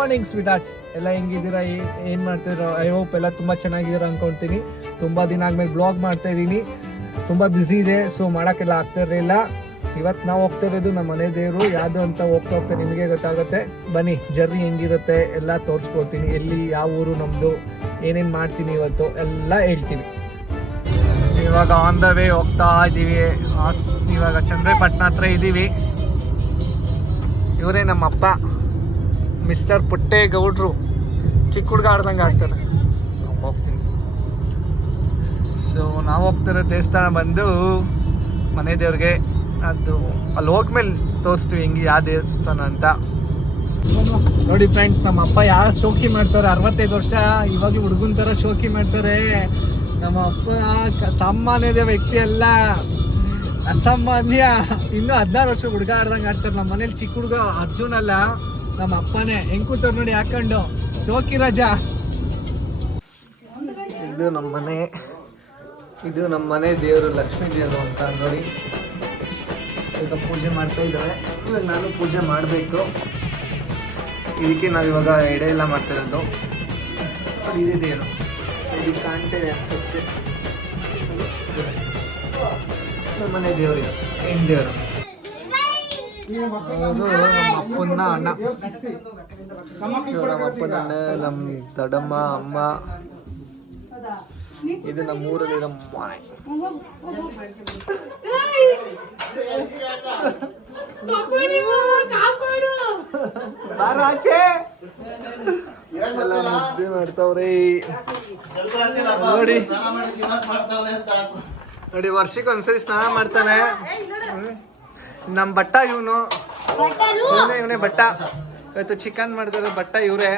Morning ಸ್ವೀಟಾರ್ಟ್ಸ್ ಎಲ್ಲ ಹೆಂಗಿದ್ದೀರಾ, ಏನು ಮಾಡ್ತಿದ್ದೀರಾ? ಐ ಹೋಪ್ ಎಲ್ಲ ತುಂಬ ಚೆನ್ನಾಗಿದ್ದೀರಾ ಅಂದ್ಕೊಳ್ತೀನಿ. ತುಂಬ ದಿನ ಆದಮೇಲೆ ಬ್ಲಾಗ್ ಮಾಡ್ತಾ ಇದ್ದೀನಿ. ತುಂಬ ಬ್ಯುಸಿ ಇದೆ, ಸೊ ಮಾಡೋಕ್ಕೆಲ್ಲ ಆಗ್ತಾ ಇರಲಿಲ್ಲ. ಇವತ್ತು ನಾವು ಹೋಗ್ತಾ ಇರೋದು ನಮ್ಮ ಮನೆ ದೇವರು ಯಾವುದು ಅಂತ ಹೋಗ್ತಾ ನಿಮಗೆ ಗೊತ್ತಾಗುತ್ತೆ. ಬನ್ನಿ, ಜರ್ನಿ ಹೆಂಗಿರುತ್ತೆ ಎಲ್ಲ ತೋರಿಸ್ಕೊಡ್ತೀನಿ. ಎಲ್ಲಿ, ಯಾವ ಊರು ನಮ್ಮದು, ಏನೇನು ಮಾಡ್ತೀನಿ ಇವತ್ತು ಎಲ್ಲ ಹೇಳ್ತೀನಿ. ಇವಾಗ ಆನ್ ದ ವೇ ಹೋಗ್ತಾ ಇದ್ದೀವಿ. ಇವಾಗ ಚಂದ್ರಪಟ್ಟಣ ಹತ್ರ ಇದ್ದೀವಿ. ಇವರೇ ನಮ್ಮಪ್ಪ, ಮಿಸ್ಟರ್ ಪುಟ್ಟೇಗೌಡರು. ಚಿಕ್ಕ ಹುಡುಗ ಆಡ್ದಂಗೆ ಆಡ್ತಾರೆ. ಹೋಗ್ತೀನಿ. ಸೊ ನಾವು ಹೋಗ್ತಿರೋ ದೇವಸ್ಥಾನ ಬಂದು ಮನೆ ದೇವ್ರಿಗೆ. ಅದು ಅಲ್ಲಿ ಹೋಗ್ಮೇಲೆ ತೋರಿಸ್ತೀವಿ ಹೆಂಗೆ ಯಾವ ದೇವಸ್ಥಾನ ಅಂತ. ನೋಡಿ ಫ್ರೆಂಡ್ಸ್, ನಮ್ಮ ಅಪ್ಪ ಯಾವ ಶೋಕಿ ಮಾಡ್ತಾರೆ. 65 ವರ್ಷ, ಇವಾಗ ಹುಡುಗನ ಥರ ಶೋಕಿ ಮಾಡ್ತಾರೆ. ನಮ್ಮ ಅಪ್ಪ ಸಾಮಾನ್ಯದ ವ್ಯಕ್ತಿ ಅಲ್ಲ, ಅಸಾಮಾನ್ಯ. ಇನ್ನೂ 16 ವರ್ಷ ಹುಡುಗ ಆಡ್ದಂಗೆ ಆಡ್ತಾರೆ. ನಮ್ಮ ಮನೇಲಿ ಚಿಕ್ಕ ಹುಡುಗ ಅರ್ಜುನ್ ಅಲ್ಲ, ನಮ್ಮ ಅಪ್ಪನೇ. ಹೆಂಗ್ ಕೂತವ್ರು ನೋಡಿ ಹಾಕೊಂಡು, ಶೋಕಿ ರಾಜ. ಇದು ನಮ್ಮ ಮನೆ, ಇದು ನಮ್ಮ ಮನೆ ದೇವರು, ಲಕ್ಷ್ಮೀ ದೇವರು ಅಂತ ನೋಡಿ. ಈಗ ಪೂಜೆ ಮಾಡ್ತಾ ಇದ್ದಾರೆ. ಇವಾಗ ನಾನು ಪೂಜೆ ಮಾಡಬೇಕು. ಇದಕ್ಕೆ ನಾವಿವಾಗ ಎಡೆ ಎಲ್ಲ ಮಾಡ್ತಾ ಇರೋದು. ಇದೇ ದೇವರು, ಇದು ಕಾಣ್ತೇನೆ ಅನ್ಸುತ್ತೆ. ನಮ್ಮ ಮನೆ ದೇವರಿದು, ಹೆಣ್ಣು ದೇವರು. ಅವರು ನಮ್ಮ ಅಪ್ಪನ ಅಣ್ಣ, ನಮ್ಮ ಅಪ್ಪನ ಅಣ್ಣ, ನಮ್ಮ ದೊಡ್ಡಮ್ಮ, ಅಮ್ಮ. ಇದು ನಮ್ಮ ಊರಲ್ಲಿ ನಮ್ಮ ಮನೆ. ಎಲ್ಲ ನಿದ್ದೆ ಮಾಡ್ತಾವ್ರಿ ನೋಡಿ. ನೋಡಿ, ವರ್ಷಕ್ಕೆ ಒಂದ್ಸರಿ ಸ್ನಾನ ಮಾಡ್ತಾನೆ ನಮ್ಮ ಬಟ್ಟ. ಇವನೇ ಬಟ್ಟ. ಇವತ್ತು ಚಿಕನ್ ಮಾಡಿದಾರೆ ಬಟ್ಟ ಇವರೇ.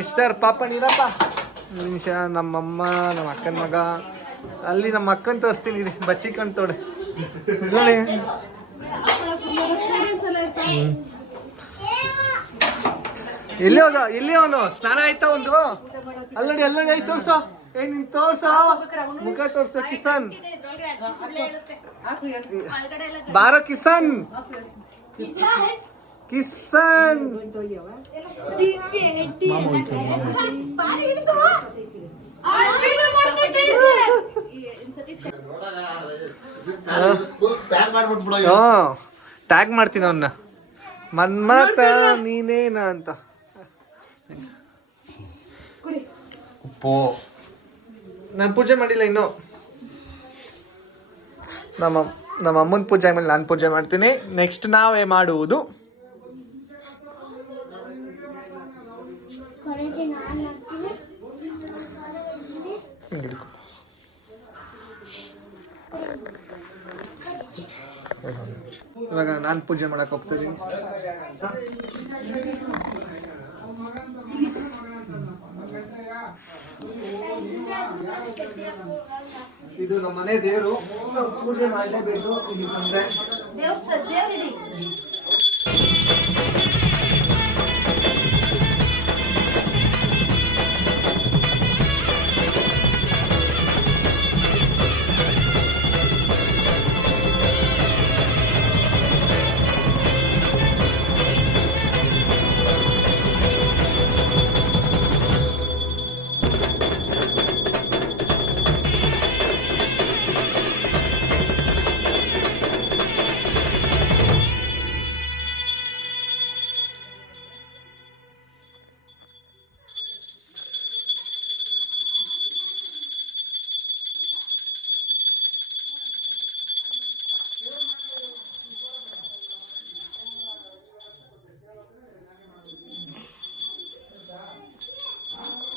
ಮಿಸ್ಟರ್ ಪಾಪ ನೀರಪ್ಪ ನಿಮಿಷ. ನಮ್ಮಮ್ಮ, ನಮ್ಮ ಅಕ್ಕನ ಮಗ. ಅಲ್ಲಿ ನಮ್ಮ ಅಕ್ಕನ ತೋರಿಸ್ತೀನಿ ರೀ, ಬಚ್ಚಿ ಕಾಣ್ತೋಡೆ ನೋಡಿ. ಎಲ್ಲಿ ಹೋದ, ಎಲ್ಲಿ ಅವನು? ಸ್ನಾನ ಆಯ್ತಾ ಒಂದು? ಅಲ್ಲಡಿ ಆಯ್ತು. ತೋರ್ಸೋ, ನಿನ್ ತೋರ್ಸೋ, ಮುಖ ತೋರ್ಸೋ. ಕಿಸನ್ ಬಾರ, ಕಿಸನ್ ಕಿಸನ್. ಟ್ಯಾಗ್ ಮಾಡ್ತೀನಿ ಅವನ್ನ, ಮನ್ಮತ ನೀನೇನ ಅಂತ. ನಾನು ಪೂಜೆ ಮಾಡಿಲ್ಲ ಇನ್ನು. ನಮ್ಮ ಅಮ್ಮನ ಪೂಜೆ ಆದ್ಮೇಲೆ ನಾನು ಪೂಜೆ ಮಾಡ್ತೀನಿ. ನೆಕ್ಸ್ಟ್ ನಾವೇ ಮಾಡುವುದು ಇವಾಗ ನಾನು ಪೂಜೆ ಮಾಡಕ್ ಹೋಗ್ತಿದ್ದೀನಿ. ಇದು ನಮ್ಮ ಮನೆ ದೇವರು, ಪೂಜೆ ಮಾಡಲೇಬೇಕು. ಇಲ್ಲಿ ಬಂದ್ರೆ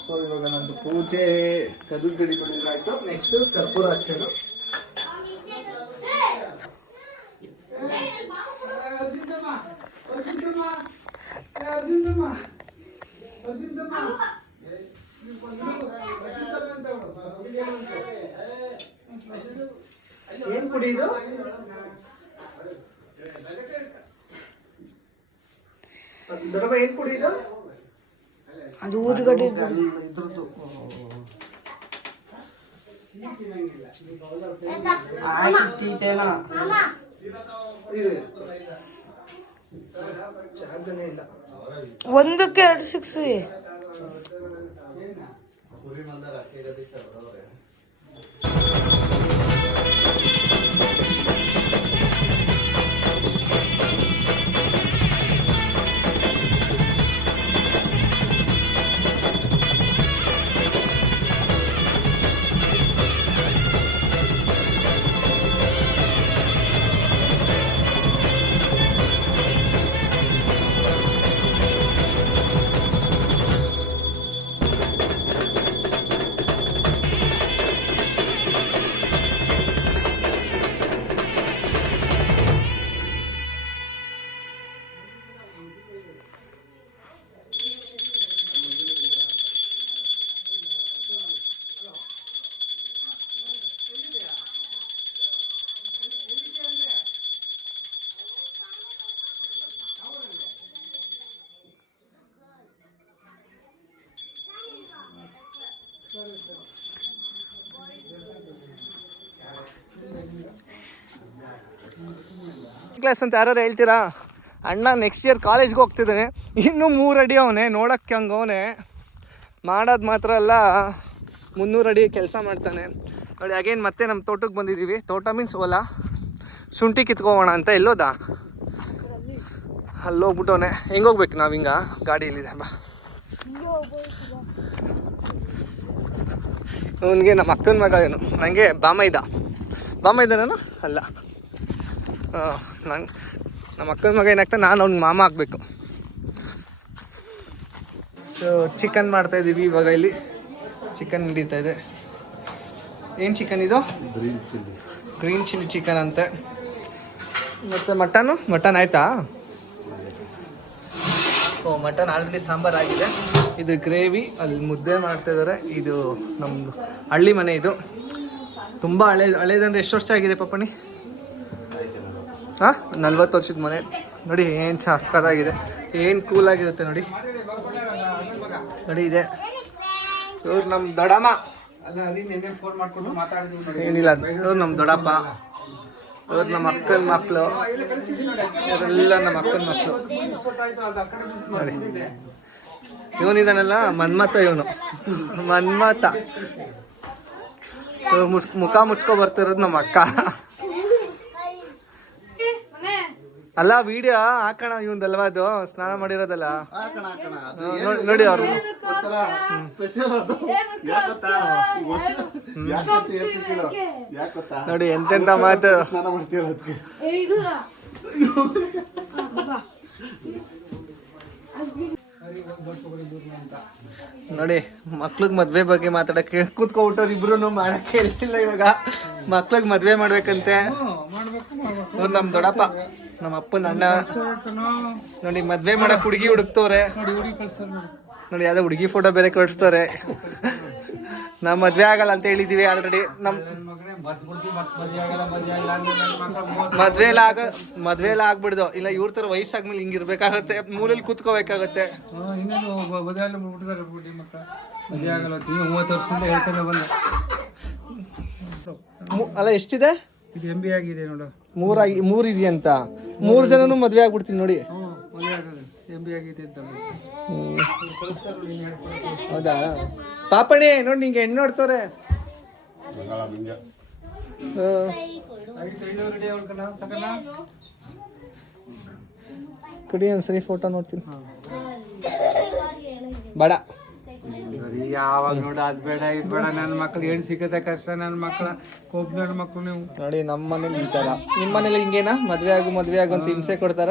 ಸೊ ಇವಾಗ ನಂದು ಪೂಜೆ ಕದು ಗಡಿ ಆಯ್ತು. ನೆಕ್ಸ್ಟ್ ಕರ್ಪೂರ ಹಚ್ಚೋದು. ಏನ್ ಪುಡಿ ಇದು? ದೊಡ್ಡಮ್ಮ ಏನ್ ಪುಡಿ ಇದು? ಅದು ಊದುಗಡ್ಡೆ ಇದ್ರದ್ದು. ಜಾಗನೇ ಇಲ್ಲ. ಒಂದಕ್ಕೆ 2 6 ಕ್ಲಾಸ್ ಅಂತ ಯಾರು ಹೇಳ್ತೀರಾ? ಅಣ್ಣ ನೆಕ್ಸ್ಟ್ ಇಯರ್ ಕಾಲೇಜ್ಗೆ ಹೋಗ್ತಿದ್ದಾನೆ. ಇನ್ನೂ 3 ಅಡಿ ಅವನೇ, ನೋಡೋಕ್ಕೆ ಹಂಗೆ ಅವನೇ. ಮಾಡೋದು ಮಾತ್ರ ಅಲ್ಲ 300 ಅಡಿ ಕೆಲಸ ಮಾಡ್ತಾನೆ ನೋಡಿ. ಅಗೇನ್ ಮತ್ತೆ ನಮ್ಮ ತೋಟಕ್ಕೆ ಬಂದಿದ್ದೀವಿ. ತೋಟ ಮೀನ್ಸ್ ಹೊಲ. ಶುಂಠಿ ಕಿತ್ಕೋಗೋಣ ಅಂತ. ಎಲ್ಲೋದ? ಅಲ್ಲಿ ಹೋಗ್ಬಿಟ್ಟವನೆ. ಹೆಂಗೆ ಹೋಗ್ಬೇಕು ನಾವು? ಹಿಂಗೆ ಗಾಡಿಯಲ್ಲಿದೆ ಬಾ. ಅವನಿಗೆ ನಮ್ಮ ಅಕ್ಕನ ಮಗ ಏನು, ನನಗೆ ಬಾಮ ಇದ್ದಾನ ಅಲ್ಲ. ನಮ್ಮ ಅಕ್ಕನ ಮಗ ಏನಾಗ್ತಾನೆ, ನಾನು ಅವ್ನಿಗೆ ಮಾಮ ಆಗಬೇಕು. ಸೊ ಚಿಕನ್ ಮಾಡ್ತಾಯಿದ್ದೀವಿ ಇವಾಗ. ಇಲ್ಲಿ ಚಿಕನ್ ನಡೀತಾ ಇದೆ. ಏನು ಚಿಕನ್ ಇದು? ಗ್ರೀನ್ ಚಿಲ್ಲಿ ಚಿಕನ್ ಅಂತೆ. ಮತ್ತು ಮಟನ್ ಆಯಿತಾ? ಓ, ಮಟನ್ ಆಲ್ರೆಡಿ ಸಾಂಬಾರು ಆಗಿದೆ. ಇದು ಗ್ರೇವಿ. ಅಲ್ಲಿ ಮುದ್ದೆ ಮಾಡ್ತಾಯಿದ್ದಾರೆ. ಇದು ನಮ್ಮದು ಹಳ್ಳಿ ಮನೆ. ಇದು ತುಂಬ ಹಳೇದಂದ್ರೆ ಎಷ್ಟು ವರ್ಷ ಆಗಿದೆ ಪಾಪಣಿ? ಹಾಂ, 40 ವರ್ಷದ ಮನೆ ನೋಡಿ. ಏನು ಸಕ್ಕತ್ತಾಗಿದೆ, ಏನು ಕೂಲಾಗಿರುತ್ತೆ ನೋಡಿ. ಇದೆ ಇವ್ರು ನಮ್ಮ ದೊಡ್ಡಮ್ಮ. ಏನಿಲ್ಲ, ಇವ್ರು ನಮ್ಮ ದೊಡ್ಡಪ್ಪ. ಇವ್ರು ನಮ್ಮ ಅಕ್ಕನ ಮಕ್ಕಳು. ಇವರೆಲ್ಲ ನಮ್ಮ ಅಕ್ಕನ ಮಕ್ಕಳು ನೋಡಿ. ಇವನಿದಾನಲ್ಲ ಮನ್ಮಥ. ಮನ್ಮಥ ಮುಖ ಮುಚ್ಕೊ ಬರ್ತಿರೋದು ನಮ್ಮ ಅಕ್ಕ. ಅಲ್ಲ, ವಿಡಿಯೋ ಹಾಕೋಣ ಇವಂದಲ್ವಾ? ಅದು ಸ್ನಾನ ಮಾಡಿರೋದಲ್ಲ ನೋಡಿ. ಅವ್ರು ನೋಡಿ ಎಂತೆಂತ ಮಾತು. ನೋಡಿ, ಮಕ್ಳಿಗೆ ಮದ್ವೆ ಬಗ್ಗೆ ಮಾತಾಡಕ್ಕೆ ಕೂತ್ಕೊಬಿಟ್ಟವ್ರು ಇಬ್ರು. ಮಾಡಕ್ಕೆ ಕೆಲಸಿಲ್ಲ ಇವಾಗ. ಮಕ್ಳಿಗೆ ಮದ್ವೆ ಮಾಡ್ಬೇಕಂತೆ. ಇವ್ರು ನಮ್ಮ ದೊಡ್ಡಪ್ಪ, ನಮ್ಮ ಅಪ್ಪನ ಅಣ್ಣ ನೋಡಿ. ಮದ್ವೆ ಮಾಡಕ್ ಹುಡುಗಿ ಹುಡುಕ್ತವ್ರೆ ನೋಡಿ. ಯಾವ್ದೋ ಹುಡುಗಿ ಫೋಟೋ ಬೇರೆ ಕಳಿಸ್ತವ್ರೆ. ನಾವು ಮದ್ವೆ ಆಗಲ್ಲ ಅಂತ ಹೇಳಿದೀವಿ ಆಲ್ರೆಡಿ. ಮದ್ವೆ ಎಲ್ಲ ಆಗ್ಬಿಡ್ದು. ಇಲ್ಲ ಇವ್ರ ತರ ವಯಸ್ಸಾಗ್ಮೇಲೆ ಹಿಂಗಿರ್ಬೇಕಾಗತ್ತೆ, ಮೂಲೆಯಲ್ಲಿ ಕೂತ್ಕೋಬೇಕಾಗತ್ತೆ. ಅಲ್ಲ ಎಷ್ಟಿದೆ? ಇದು MBA ಆಗಿದೆ ನೋಡು. 3 ಇದೆಯಂತ. 3 ಜನನು ಮದ್ವೆ ಆಗ್ಬಿಡ್ತೀನಿ ನೋಡಿ. MBA ಆಗಿದೆ ಅಂತ. ಹೌದಾ ಪಾಪಣಿ? ನೋಡಿ ನಿಂಗೆ ಹೆಣ್ಣು ನೋಡ್ತವ್ರೆ. ಕುಡಿ ಒಂದ್ಸರಿ ಫೋಟೋ ನೋಡ್ತೀನಿ. ಬೇಡ ಯಾವಾಗ ನೋಡ ಅದ್ ಬೇಡ ಇದ್ ಬೇಡ. ನನ್ನ ಮಕ್ಳು ಹೆಣ್ಣು ಸಿಗತ್ತೆ ಕಷ್ಟ. ನನ್ನ ಮಕ್ಳ ನನ್ನ ಮಕ್ಳು ನೀವು ನೋಡಿ. ನಮ್ಮ ಮನೇಲಿ ಈ ತರ. ನಿಮ್ಮ ಮನೇಲಿ ಹಿಂಗೇನಾ? ಮದ್ವೆ ಆಗು ಅಂತ ಹಿಂಸೆ ಕೊಡ್ತಾರ?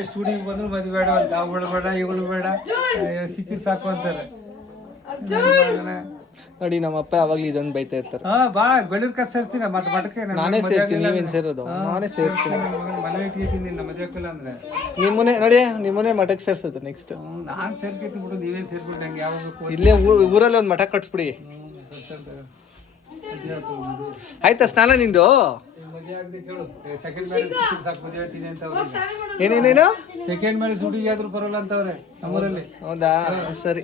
ಎಷ್ಟು ಹುಡುಗಿ ಬಂದ್ರು ಮದ್ವೆ ಬೇಡ, ಅವಳು ಬೇಡ ಇವಳು ಬೇಡ, ಸಿಕ್ಕಿ ಸಾಕು ಅಂತಾರೆ ನೋಡಿ. ನಮ್ಮಪ್ಪ ಯಾವಾಗ್ಲೂ ಇದೊಂದು ಬೈತಾ ಇರ್ತಾರೆ. ಬಾ ಬೆಳೂರ್ ಕಷ್ಟ ಸೇರ್ತೀನಿ ಮಠಕ್ಕೆ. ನಾನೇ ಸೇರ್ತೀನಿ, ನೀವೇನ್ ಸೇರೋದು? ನಾನೇ ಸೇರ್ತೀನಿ. ಮನೆ ಇಟ್ಟಿದ್ದೀನಿ ನಮ್ಮ ಮದುವೆ ಅಂದ್ರೆ. ನಿಮ್ಮನೆ ನೋಡಿ, ನಿಮ್ಮನೆ ಮಠಕ್ಕೆ ಸೇರ್ಸುತ್ತೆ ನೆಕ್ಸ್ಟ್. ನಾನ್ ಸೇರ್ಕೈತಿ ಬಿಡು, ನೀವೇ ಸೇರ್ಬಿಟ್ಟು ನಂಗೆ ಯಾವಾಗ ಇಲ್ಲೇ ಊರಲ್ಲಿ ಒಂದು ಮಠ ಕಟ್ಸ್ಬಿಡಿ. ಆಯ್ತಾ ಸ್ನಾನ ನಿಂದು? ಮದುವೆ ಆಗದೆ ಕೇಳು ಸೆಕೆಂಡ್ ಮ್ಯಾರೇಜ್ ಸಿಕ್ಕಿದ್ರೆ ಸಾಕು ಮದುವೆ ಆಗ್ತೀನಿ ಅಂತ ಅವ್ರಿಗೆ. ಏನೇನೇನು ಸೆಕೆಂಡ್ ಮ್ಯಾರೇಜ್ ಹುಡುಗಿ ಆದ್ರೂ ಬರೋಲ್ಲ ಅಂತವ್ರೆ ನಮ್ಮೂರಲ್ಲಿ. ಹೌದಾ ಸರಿ,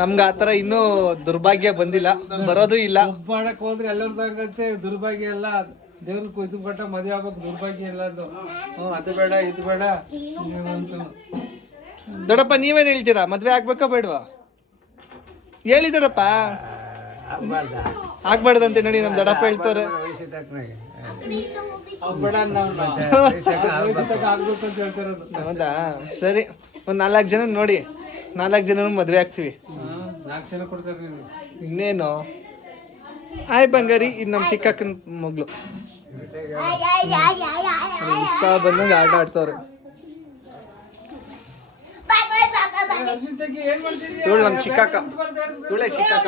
ನಮ್ಗೆ ಆತರ ಇನ್ನೂ ದುರ್ಭಾಗ್ಯ ಬಂದಿಲ್ಲ, ಬರೋದು ಇಲ್ಲ. ಮಾಡಕ್ ಹೋದ್ರೆ ಎಲ್ಲರೂ ತಗಂತೆ ದುರ್ಭಾಗ್ಯ ಎಲ್ಲ ದೇವ್ರ ಇದು ಕೊಟ್ಟ ಮದುವೆ ಆಗ್ಬೇಕು, ದುರ್ಭಾಗ್ಯ ಎಲ್ಲ ಅದು. ಅದು ಬೇಡ ಇದು ಬೇಡ ದೊಡ್ಡಪ್ಪ ನೀವೇನ್ ಹೇಳ್ತೀರಾ? ಮದ್ವೆ ಆಗ್ಬೇಕಾ ಬೇಡವಾ? ಹೇಳಿ ದೊಡ್ಡಪ್ಪ. ಆಗ್ಬಾರ್ದಂತೆ ನೋಡಿ, ನಮ್ ದೊಡ್ಡಪ್ಪ ಹೇಳ್ತಾರೆ. ಆಗ್ಬೇಕು ಅಂತ ಹೇಳ್ತಿರೋದು. ಹೌದಾ ಸರಿ, ಒಂದ್ 4 ಜನ ನೋಡಿ, 4 ಜನ ಮದ್ವೆ ಆಗ್ತೀವಿ. 4 ಜನ ಕೊಡ್ತಾರೆ. ಇನ್ನೇನು ಆಯ್ ಬಂಗಾರಿ, ಇದು ನಮ್ ಚಿಕ್ಕಕ್ಕನ ಮಗ್ಳು. ಇಷ್ಟ ಬಂದಂಗ ಆಟ ಆಡ್ತವ್ರೆ. ಇವಳು ನಮ್ ಚಿಕ್ಕಕ್ಕ, ಇವಳೇ ಚಿಕ್ಕಕ್ಕ.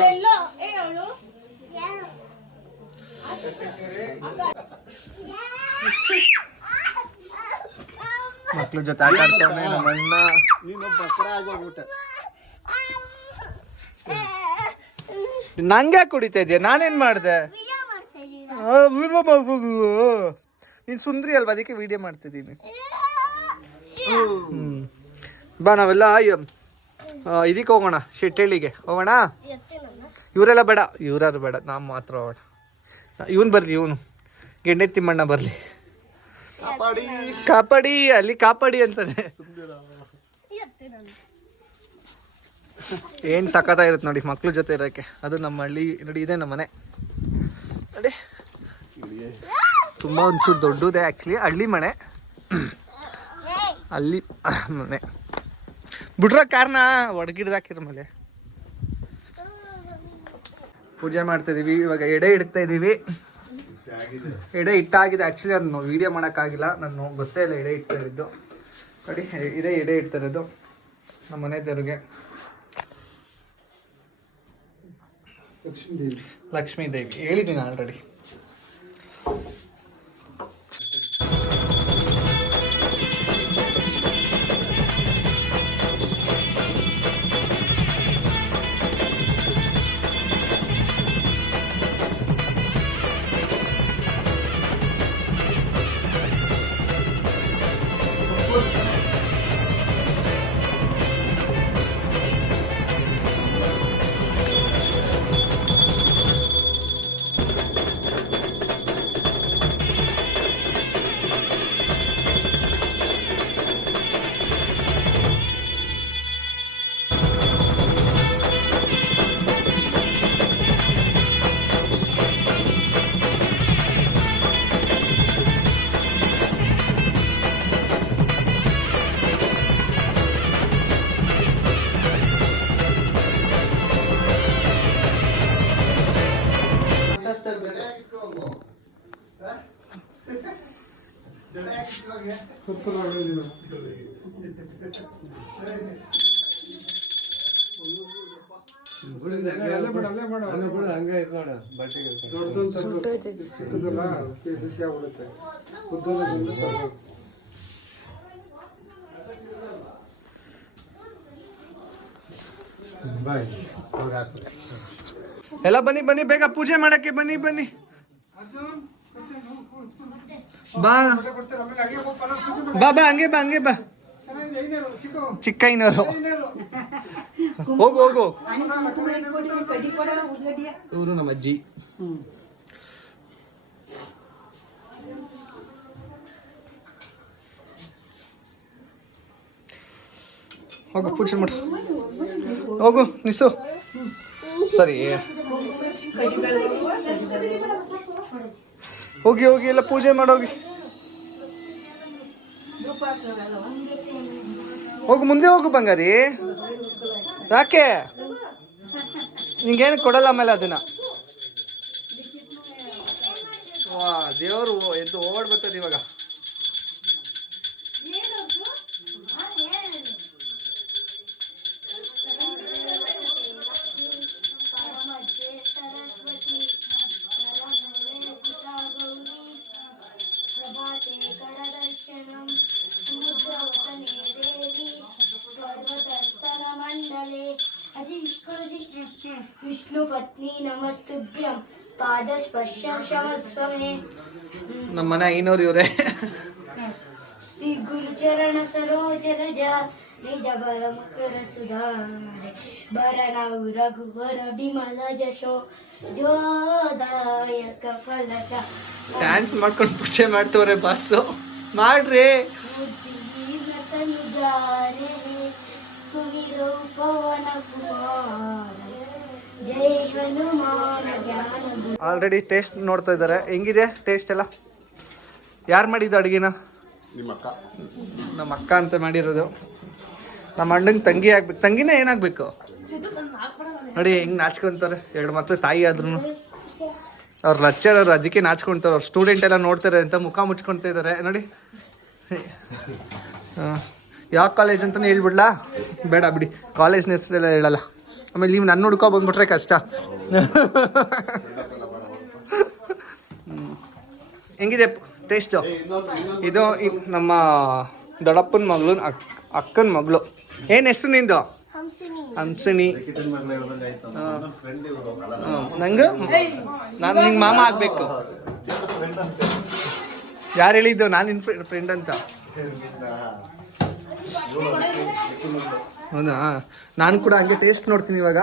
ಮಕ್ಳ ಜೊತೆ ಆಟ ಆಡ್ತಾವನೆ ನಮ್ಮ ಅಣ್ಣ. ನಂಗೆ ಕುಡಿತಾ ಇದೆಯಾ? ನಾನೇನ್ ಮಾಡ್ದೆ? ನೀನ್ ಸುಂದ್ರಿ ಅಲ್ವಾ, ಅದಕ್ಕೆ ವಿಡಿಯೋ ಮಾಡ್ತಿದ್ದೀನಿ. ಬಾ ನಾವೆಲ್ಲ ಇದಕ್ಕೆ ಹೋಗೋಣ, ಶೆಟ್ಟಳ್ಳಿಗೆ ಹೋಗೋಣ. ಇವರೆಲ್ಲ ಬೇಡ, ಇವರಾರು ಬೇಡ, ನಾವು ಮಾತ್ರ ಹೋಗೋಣ. ಇವನು ಬರ್ಲಿ, ಇವನು ಗೆಂಡೆ ತಿಮ್ಮಣ್ಣ ಬರ್ಲಿ. ಕಾಪಾಡಿ ಅಲ್ಲಿ ಕಾಪಾಡಿ ಅಂತಾನೆ. ಏನ್ ಸಖತ್ತಾಗಿರುತ್ತೆ ನೋಡಿ ಮಕ್ಳ ಜೊತೆ ಇರೋಕ್ಕೆ. ಅದು ನಮ್ಮ ಹಳ್ಳಿ ನೋಡಿ, ಇದೆ ನಮ್ಮ ಮನೆ ನೋಡಿ. ತುಂಬ ಒಂಚೂರು ದೊಡ್ಡದೇ ಆ್ಯಕ್ಚುಲಿ, ಹಳ್ಳಿ ಮನೆ. ಅಲ್ಲಿ ಮನೆ ಬಿಡ್ರ ಕಾರ್ನ ಒಡಗಿಡ್ದಾಕಿರ ಮೇಲೆ ಪೂಜೆ ಮಾಡ್ತಾಯಿದ್ದೀವಿ. ಇವಾಗ ಎಡೆ ಇಡ್ತಾ ಇದ್ದೀವಿ. ಎಡೆ ಇಟ್ಟಾಗಿದೆ ಆ್ಯಕ್ಚುಲಿ, ಅದನ್ನು ವೀಡಿಯೋ ಮಾಡೋಕ್ಕಾಗಿಲ್ಲ, ನಾನು ಗೊತ್ತೇ ಇಲ್ಲ ಎಡೆ ಇಡ್ತಾ ಇರೋದು. ನೋಡಿ ಇದೇ ಎಡೆ ಇಡ್ತಾ ಇರೋದು ನಮ್ಮ ಮನೆ ದೇವ್ರಿಗೆ. ಲಕ್ಷ್ಮೀ ದೇವಿ ಹೇಳಿದ್ದೀನಿ ಆಲ್ರೆಡಿ. ಬಿಸಿ ಆಗ್ಬಿಡುತ್ತೆ. ಎಲ್ಲ ಬನ್ನಿ ಬನ್ನಿ, ಬೇಗ ಪೂಜೆ ಮಾಡಕ್ಕೆ ಬನ್ನಿ ಬನ್ನಿ. ಬಾ ಬಾ ಬಾ, ಹಂಗೆ ಬಾ ಹಂಗೆ ಬಾ. ಚಿಕ್ಕ ಐನೂರು. ಹೋಗು ಹೋಗು. ಇವರು ನಮ್ಮ ಅಜ್ಜಿ. ಹೋಗು ಪೂಜೆ ಮಾಡು, ಹೋಗು ನಿಸು. ಸರಿ ಹೋಗಿ ಹೋಗಿ ಎಲ್ಲ ಪೂಜೆ ಮಾಡೋಗಿ. ಹೋಗು ಮುಂದೆ ಹೋಗು ಬಂಗಾರಿ. ಯಾಕೆ ನಿಂಗೇನು ಕೊಡಲ್ಲ ಆಮೇಲೆ ಅದನ್ನ. ವಾ ದೇವರು ಎದ್ದು ಓಡ್ ಬರ್ತದೆ ಇವಾಗ. विष्णुपत्नी नमस्तुभ्यं पादस्पर्शं क्षमस्व मे ನಮ್ಮ ಮನೆ ಐನೂರು ಇವರೇ. श्री गुरुचरण सरोज रजा निज बल मकर सुधारे बरनऊ रघुवर बिमल जशो जोदायक फलಕ ಡ್ಯಾನ್ಸ್ ಮಾಡ್ಕೊಂಡು ಪೂಜೆ ಮಾಡ್ತವ್ರೆ ಬಸ್ಸು ಮಾಡ್ರಿ. बुद्धिहीन तनु जारे सुमिरो पवन कुमार जय हनुमान ज्ञान बुद्धि. ಆಲ್ರೆಡಿ ಟೇಸ್ಟ್ ನೋಡ್ತಾ ಇದ್ದಾರೆ. ಹೆಂಗಿದೆ ಟೇಸ್ಟ್ ಎಲ್ಲ? ಯಾರು ಮಾಡಿದ್ದು ಅಡುಗೆನ? ನಮ್ಮ ಅಕ್ಕ ಅಂತ ಮಾಡಿರೋದು. ನಮ್ಮ ಅಣ್ಣಂಗೆ ತಂಗಿ ಆಗ್ಬೇಕು. ತಂಗಿನ ಏನಾಗಬೇಕು ನೋಡಿ ಹೆಂಗೆ ನಾಚ್ಕೊಂತಾರೆ. 2 ಮಕ್ಳು ತಾಯಿ ಆದ್ರೂ ಅವ್ರು ಲೆಕ್ಚರ್ ಅವ್ರು ಅದಕ್ಕೆ ನಾಚ್ಕೊಳ್ತಾರೆ. ಅವ್ರು ಸ್ಟೂಡೆಂಟ್ ಎಲ್ಲ ನೋಡ್ತಾರೆ ಅಂತ ಮುಖ ಮುಚ್ಕೊಳ್ತಾ ಇದ್ದಾರೆ ನೋಡಿ. ಯಾವ ಕಾಲೇಜ್ ಅಂತಲೇ ಹೇಳ್ಬಿಡ್ಲಾ? ಬೇಡ ಬಿಡಿ, ಕಾಲೇಜ್ನ ಹೆಸರೆಲ್ಲ ಹೇಳಲ್ಲ. ಆಮೇಲೆ ನೀವು ನನ್ನ ಹುಡ್ಕೊ ಬಂದ್ಬಿಟ್ರೆ ಕಷ್ಟ. ಹೆಂಗಿದೆ ಟೇಸ್ಟು? ಇದು ನಮ್ಮ ದೊಡ್ಡಪ್ಪನ ಮಗಳು, ಅಕ್ಕನ ಮಗಳು. ಏನು ಹೆಸರು ನಿಂದು? ಹಂಸಿನಿ. ನಂಗೆ ನಾನು ನಿಂಗೆ ಮಾಮ ಆಗಬೇಕು. ಯಾರು ಹೇಳಿದ್ದು ನಾನು ನಿನ್ನ ಫ್ರೆಂಡ್ ಅಂತ? ಹೌದಾ? ನಾನು ಕೂಡ ಹಂಗೆ ಟೇಸ್ಟ್ ನೋಡ್ತೀನಿ ಇವಾಗ.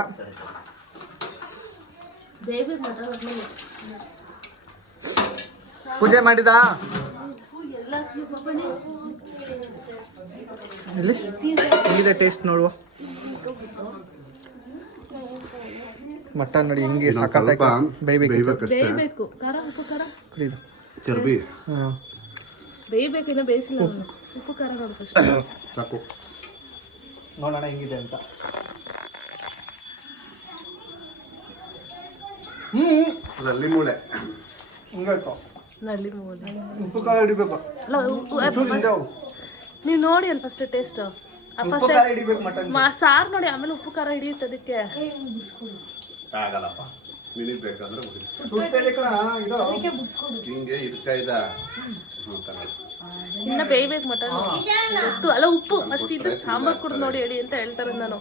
ಪೂಜೆ ಮಾಡಿದ ಇಲ್ಲಿ ಹೆಂಗಿದೆ ಟೇಸ್ಟ್ ನೋಡುವ. ಮಟನ್ ನೋಡಿ ಹಿಂಗೆ ಸಖತ್ತಾಗಿ ಬೇಯಬೇಕು. ನೋಡೋಣ ಹೆಂಗಿದೆ ಅಂತ. ಉಪ್ಪು ಖಾರ ಹಿಡಿಬೇಕು. ನೀವು ನೋಡಿ ಅಲ್ಲಿ ಫಸ್ಟ್ ಟೇಸ್ಟ್ ಉಪ್ಪು ಖಾರ ಹಿಡಿಬೇಕು ಮಟನ್. ಸಾರು ನೋಡಿ, ಆಮೇಲೆ ಉಪ್ಪು ಖಾರ ಹಿಡಿಯುತ್ತೆ ಅದಕ್ಕೆ. ಇನ್ನ ಬೇಯ್ಬೇಕು ಮಟನ್. ಅಲ್ಲ ಉಪ್ಪು ಫಸ್ಟ್ ಇದು ಸಾಂಬಾರ್ ಕುಡ್ದು ನೋಡಿ ಹಿಡಿ ಅಂತ ಹೇಳ್ತಾರೆ ನಾನು.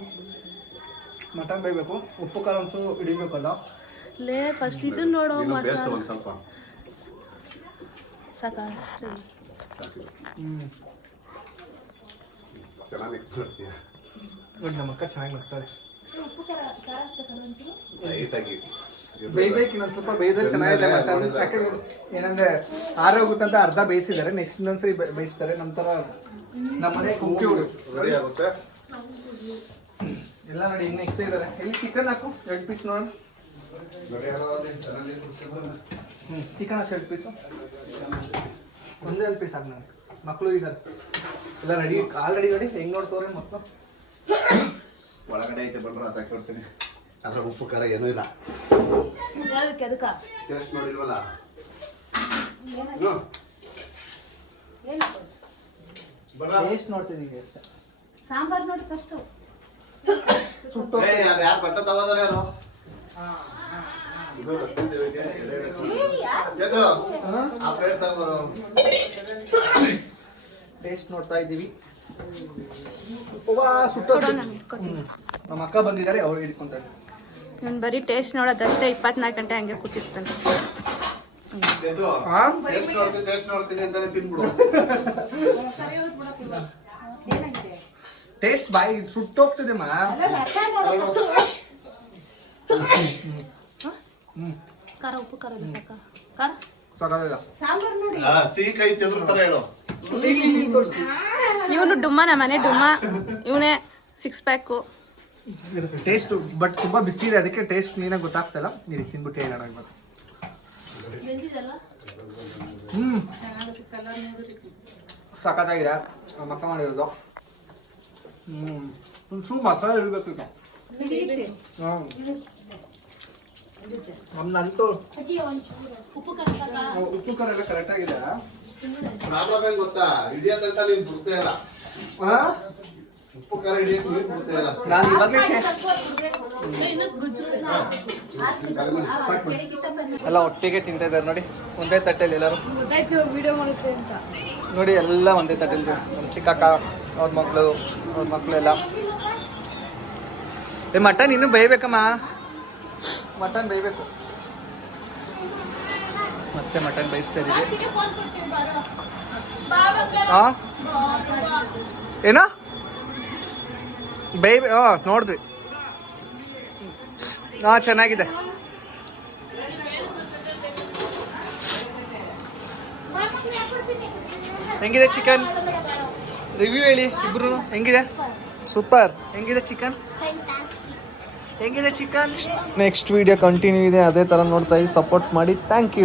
ಮಟನ್ ಬೇಯಬೇಕು, ಉಪ್ಪು ಖಾರ ಒಂಚೂರು ಹಿಡಿಬೇಕಲ್ಲ. ಲೇ ಫಸ್ಟ್ ಇದನ್ನ ನೋಡೋ ಮಾಡ್ಸಾರ ಸಾಕ. ನೋಡಿ ನಮ್ಮ ಅಕ್ಕ ಚೆನ್ನಾಗಿ ಮಾಡ್ತಾರೆ. ಬೇಯ್ಬೇಕು, ಇನ್ನೊಂದು ಸ್ವಲ್ಪ ಬೇಯ್ದ್ರೆ ಚೆನ್ನಾಗಿದೆ ಮಟನ್. ಯಾಕಂದ್ರೆ ಏನಂದ್ರೆ ಆರೋಗುತ್ತಂತ ಅರ್ಧ ಬೇಯಿಸಿದ್ದಾರೆ, ನೆಕ್ಸ್ಟ್ ಇನ್ನೊಂದ್ಸರಿ ಬೇಯಿಸ್ತಾರೆ. ನಂತರ ನಮ್ಮನೆ ಕುಕ್ಕಿ ಎಲ್ಲ ನೋಡಿ ಇನ್ನು ಇಕ್ತಾ ಇದ್ದಾರೆ. ಎಲ್ಲಿ ಚಿಕನ್ ಹಾಕು 2 ಪೀಸ್ ನೋಡೋಣ. ಚಿಕನ್ ಹಾಕಿ 2 ಪೀಸು. ಒಂದೇ 2 ಪೀಸ್ ಹಾಕಿ. ನನಗೆ ಮಕ್ಕಳು ಇದ್ದಾರೆ ಎಲ್ಲ ರೆಡಿ, ಆಲ್ರೆಡಿ ನೋಡಿ ಹೆಂಗ್ ನೋಡ್ತವ್ರೆ ಮಕ್ಕಳು. ಒಳಗಡೆ ಐತೆ ಬಂದ್ರೆ ಅದು ಹಾಕೊಡ್ತೀನಿ. ಅದ್ರ ಉಪ್ಪು ಖಾರ ಏನೂ ಇಲ್ಲ. ಟೇಸ್ಟ್ ನೋಡಿಲ್ವಲ್ಲ? ಟೇಸ್ಟ್ ನೋಡ್ತಿದ್ದೀವಿ ಅಷ್ಟೇ. ಸಾಂಬಾರ್ ನೋಡಿ ಫಸ್ಟ್. ಅದು ಯಾರು ಬಟ್ಟ ತಗೋದಾರ ಯಾರು? ಟೇಸ್ಟ್ ನೋಡ್ತಾ ಇದ್ದೀವಿ. ನಮ್ಮ ಅಕ್ಕ ಬಂದಿದ್ದಾರೆ, ಅವ್ರು ಹಿಡ್ಕೊಂತಾರೆ. ನಾನು ಬರೀ ಟೇಸ್ಟ್ ನೋಡೋದಷ್ಟೇ 24 ಗಂಟೆ ಹಂಗೆ ಕೂತಿರ್ತಾನೆ. ಟೇಸ್ಟ್ ನೋಡ್ತೀನಿ ಅಂತಾನೆ ತಿನ್ಬಿಡು. ಟೇಸ್ಟ್ ಬಾಯಿ ಸುಟ್ಟೋಗ್ತಿದೆ ಮಾ. ಖಾರ ಉಪ್ಪು ಖಾರ ಸಾಕ ಖಾರ ಸಾಕಾಗಿಲ್ಲ. ಸಿಹಿ ಕೈ ಚಂದ್ರ ತರ ಹೇಳು. ಇವನು ಡುಮ್ಮ, ನಮ್ಮ ಮನೆ ಡುಮ್ಮ ಇವನೇ. 6 ಪ್ಯಾಕು ಟೇಸ್ಟ್ ಬಟ್ ತುಂಬಾ ಬಿಸಿ ಇದೆ, ಅದಕ್ಕೆ ಟೇಸ್ಟ್ ನೀನಾಗಿ ಗೊತ್ತಾಗ್ತಲ್ಲ. ನೀರು ತಿನ್ಬಿಟ್ಟು ಹೇಳೋಣ. ಸಖತ್ತಾಗಿದೆ ನಮ್ಮ ಅಕ್ಕ ಮಾಡಿರೋದು. ಒಂಚೂರು ಮಸಾಲೆ ಇರಬೇಕು ಈಗ. ನಮ್ದಂತೂ ಉಪ್ಪು ಖಾರ ಎಲ್ಲ ಕರೆಕ್ಟ್ ಆಗಿದೆ. ಪ್ರಾಬ್ಲಮ್ ಏನ್ ಗೊತ್ತಾ? ಹಿಡಿಯೋದಂತ ನೀನ್ ಬಿಡ್ತೇ ಇಲ್ಲ. ಉಪ್ಪು ಖಾರ ಹಿಡಿಯಕ್ಕೆ ನೀನ್ ಬಿಡ್ತೇ ಇಲ್ಲ. ನಾನು ಇವಾಗಲೇ ಎಲ್ಲ ಒಟ್ಟಿಗೆ ತಿಂತಾ ಇದ್ದಾರೆ ನೋಡಿ, ಒಂದೇ ತಟ್ಟೆಯಲ್ಲಿ ಎಲ್ಲರೂ. ನೋಡಿ ಎಲ್ಲ ಒಂದೇ ತಟ್ಟೆಲಿ. ನಮ್ಮ ಚಿಕ್ಕಕ್ಕ, ಅವ್ರ ಮಕ್ಕಳು ಎಲ್ಲ. ಮಟನ್ ಇನ್ನೂ ಬೇಯಬೇಕಮ್ಮ. ಮಟನ್ ಬೇಯಬೇಕು. ಮತ್ತೆ ಮಟನ್ ಬೇಯಿಸ್ತಾ ಇದೀವಿ. ಹಾಂ ಏನೋ ನೋಡಿದ್ವಿ. ಹಾಂ ಚೆನ್ನಾಗಿದೆ. ಹೆಂಗಿದೆ ಚಿಕನ್? ರಿವ್ಯೂ ಹೇಳಿ ಇಬ್ರು. ಹೆಂಗಿದೆ? ಸೂಪರ್. ಹೆಂಗಿದೆ ಚಿಕನ್? ಹೆಂಗಿದೆ ಚಿಕನ್? ನೆಕ್ಸ್ಟ್ ವಿಡಿಯೋ ಕಂಟಿನ್ಯೂ ಇದೆ, ಅದೇ ಥರ ನೋಡ್ತಾ ಇದ್ದೀವಿ. ಸಪೋರ್ಟ್ ಮಾಡಿ. Thank you.